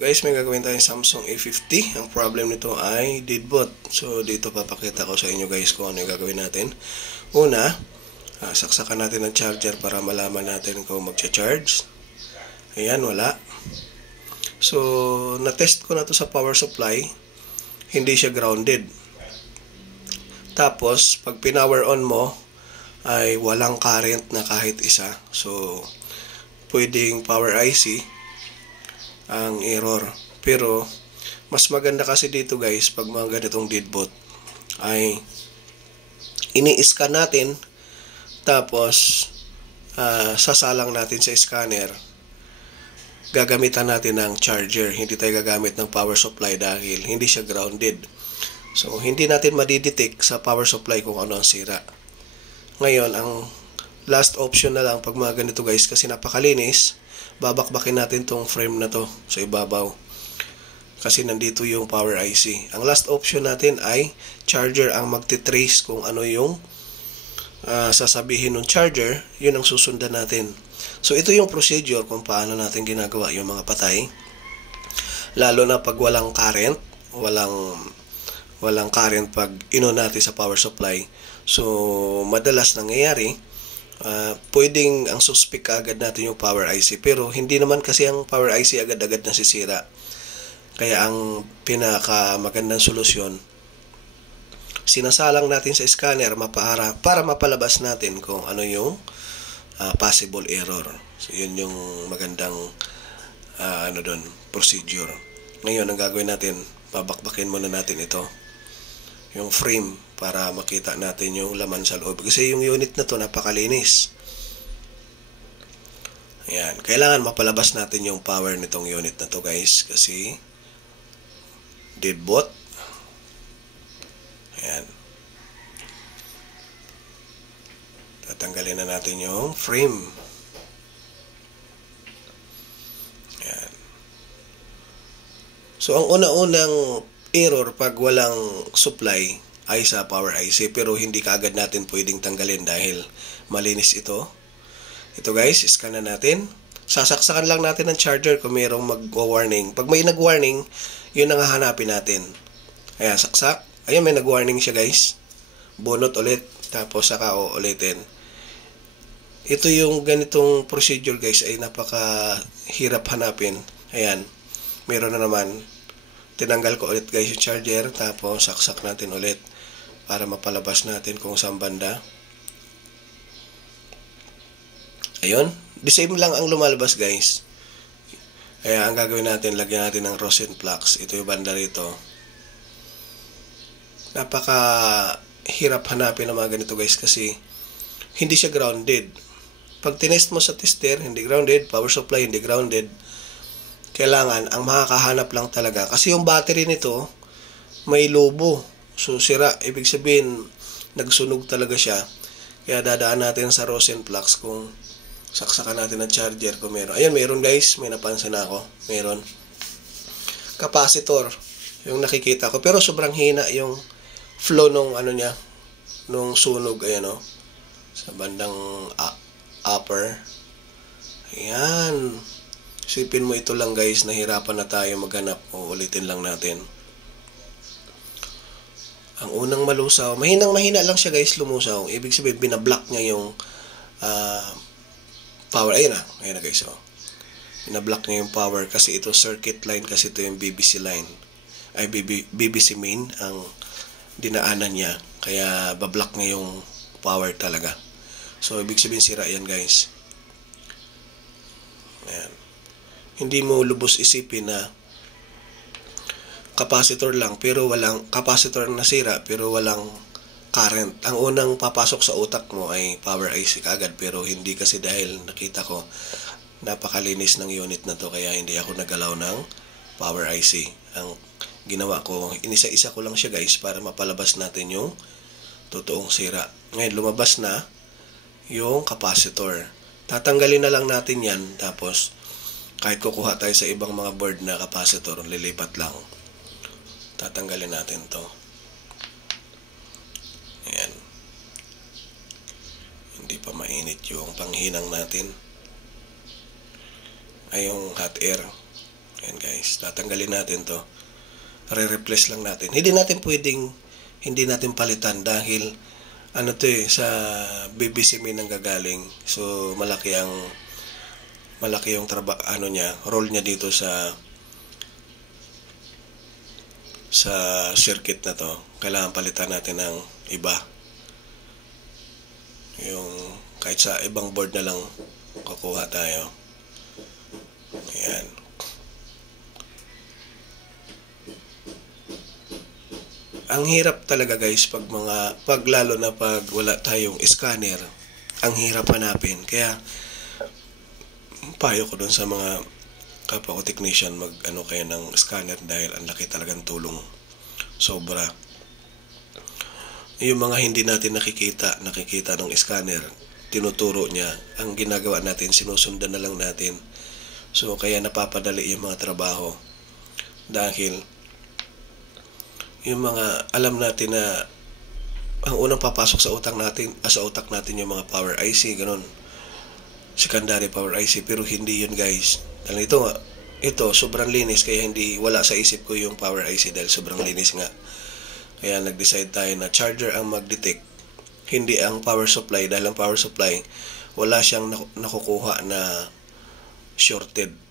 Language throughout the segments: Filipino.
Guys, may gagawin tayong Samsung A50. Ang problem nito ay deadboot. So, dito papakita ko sa inyo guys kung ano yung gagawin natin. Una, saksakan natin ang charger para malaman natin kung magcha-charge. Ayan, wala. So, na-test ko na to sa power supply. Hindi siya grounded. Tapos, pag pinower on mo, ay walang current na kahit isa. So, pwedeng power IC ang error. Pero mas maganda kasi dito guys, pag mga ganitong deadboot ay ini-scan natin, tapos sasalang natin sa scanner, gagamitan natin ng charger. Hindi tayo gagamit ng power supply dahil hindi siya grounded. So hindi natin madidetect sa power supply kung ano ang sira. Ngayon, ang last option na lang pag mga ganito guys, kasi napakalinis, babakbakin natin tong frame na to sa ibabaw kasi nandito yung power IC. Ang last option natin ay charger ang magti-trace kung ano yung sasabihin ng charger, yun ang susundan natin. So ito yung procedure kung paano natin ginagawa yung mga patay, lalo na pag walang current, walang current pag ino natin sa power supply. So madalas nangyayari, pwedeng ang suspect agad natin yung power IC, pero hindi naman kasi ang power IC agad-agad nasisira. Kaya ang pinaka magandang solusyon, sinasalang natin sa scanner para mapalabas natin kung ano yung possible error. So yun yung magandang procedure. Ngayon ang gagawin natin, babakbakin muna natin ito, yung frame, para makita natin yung laman sa loob. Kasi yung unit na to napakalinis. Ayan. Kailangan mapalabas natin yung power nitong unit na to guys. Kasi deadboot. Ayan. Tatanggalin na natin yung frame. Ayan. So ang una-unang error pag walang supply ay sa power IC, pero hindi kaagad natin pwedeng tanggalin dahil malinis ito. Ito guys, scan na natin. Sasaksakan lang natin ang charger kung mayroong mag-warning. Pag may nag-warning, yun ang hahanapin natin. Ayan, saksak. Ayan, may nag-warning siya guys. Bunot ulit, tapos saka ulitin. Ito yung ganitong procedure guys ay napakahirap hanapin. Ayan, meron na naman. Tinanggal ko ulit guys yung charger, tapos saksak natin ulit para mapalabas natin kung saan banda. Ayun, the same lang ang lumalabas guys. Kaya ang gagawin natin, lagyan natin ng rosin flux. Ito yung banda rito. Napaka hirap hanapin ng mga ganito guys kasi hindi siya grounded. Pag tinest mo sa tester, hindi grounded, power supply hindi grounded, kailangan ang makakahanap lang talaga, kasi yung battery nito may lobo. So sira, ibig sabihin nagsunog talaga siya. Kaya dadaan natin sa rosin flux kung saksakan natin ang charger kung meron. Ayan, meron guys, may napansin na ako. Meron. Capacitor yung nakikita ko, pero sobrang hina yung flow nung niya, nung sunog. Ayan o, sa bandang upper. Ayan. Isipin mo ito lang guys, nahirapan na tayo maghanap. Ulitin lang natin. Ang unang malusaw, mahina lang siya guys, lumusaw. Ibig sabihin, binablock niya yung power. Ayun na guys. Binablock niya yung power kasi ito circuit line, kasi ito yung BBC line. Ay, BBC main ang dinaanan niya. Kaya bablock niya yung power talaga. So, ibig sabihin sira yan guys. Ayan. Hindi mo lubos isipin na capacitor lang, pero walang capacitor na sira, pero walang current. Ang unang papasok sa utak mo ay power IC agad, pero hindi, kasi dahil nakita ko napakalinis ng unit na to, kaya hindi ako nagalaw ng power IC. Ang ginawa ko, inisa-isa ko lang siya guys para mapalabas natin yung totoong sira. Ngayon lumabas na yung capacitor. Tatanggalin na lang natin yan, tapos kahit kukuha tayo sa ibang mga board na capacitor, lilipat lang. Tatanggalin natin to. Ayan. Hindi pa mainit yung panghinang natin. Ay, yung hot air. Ayan guys, tatanggalin natin to. Re-replace lang natin. Hindi natin palitan dahil ano to sa BBC Min ang gagaling. So malaki yung role niya dito sa circuit na to. Kailangan palitan natin ng iba. Yung kahit sa ibang board na lang kukuha tayo. Ayan. Ang hirap talaga guys pag lalo na pag wala tayong scanner, ang hirap hanapin. Kaya payo ko doon sa mga kapwa ko technician kayo ng scanner dahil ang laki talagang tulong. Sobra. Yung mga hindi natin nakikita ng scanner, tinuturo niya. Ang ginagawa natin, sinusundan na lang natin. So kaya napapadali yung mga trabaho. Dahil yung mga alam natin na ang unang papasok sa utak natin yung mga power IC, ganun. Secondary power IC, pero hindi yun guys. Dahil ito sobrang linis, kaya wala sa isip ko yung power IC dahil sobrang linis nga. Kaya nag-decide tayo na charger ang mag-detect, hindi ang power supply, dahil ang power supply wala siyang nakukuha na shorted.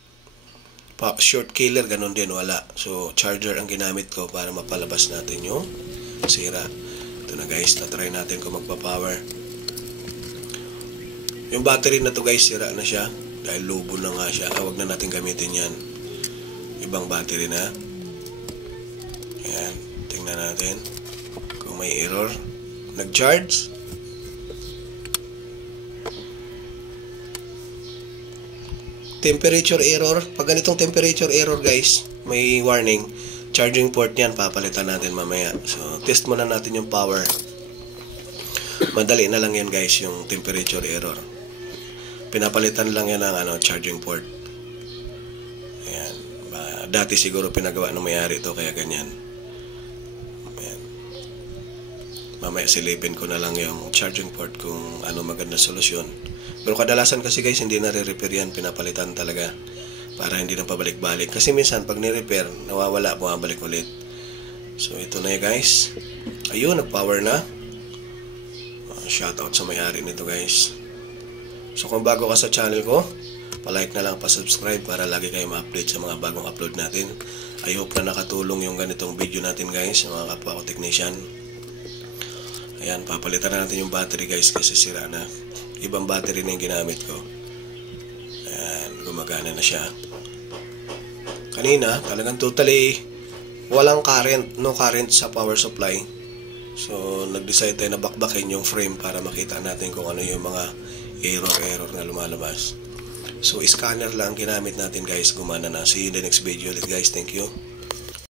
Short killer, ganun din, wala. So charger ang ginamit ko para mapalabas natin yung sira. Ito na guys, try natin kung magpa-power. Yung battery na to guys, sira na siya dahil lubo na nga siya. Huwag na natin gamitin yan. Ibang battery na. Ayan, tingnan natin kung may error. Nag-charge. Temperature error. Pag ganitong temperature error guys, may warning. Charging port yan, papalitan natin mamaya. So test muna natin yung power. Madali na lang yan guys, yung temperature error. Pinapalitan lang yan ng charging port. Ayan. Dati siguro pinagawa ng may-ari to, kaya ganyan. Ayan. Mamaya silipin ko na lang yung charging port kung ano magandang solusyon. Pero kadalasan kasi guys, hindi na-repair yan, pinapalitan talaga para hindi na pabalik-balik. Kasi minsan pag ni-repair, nawawala, bumabalik ulit. So ito na guys. Ayun, nag-power na. Shoutout sa may-ari nito guys. So kung bago ka sa channel ko, palike na lang, pa-subscribe para lagi kayo ma-update sa mga bagong upload natin. I hope na nakatulong yung ganitong video natin guys, mga kapwa ko technician. Ayan, papalitan na natin yung battery guys kasi sira na. Ibang battery na yung ginamit ko. Ayan, gumagana na siya. Kanina, talagang totally walang current, no current sa power supply. So, nag-decide tayo na bakbakin yung frame para makita natin kung ano yung mga error na lumalabas. So, scanner lang ginamit natin guys, gumana na. See you in the next video ulit guys. Thank you.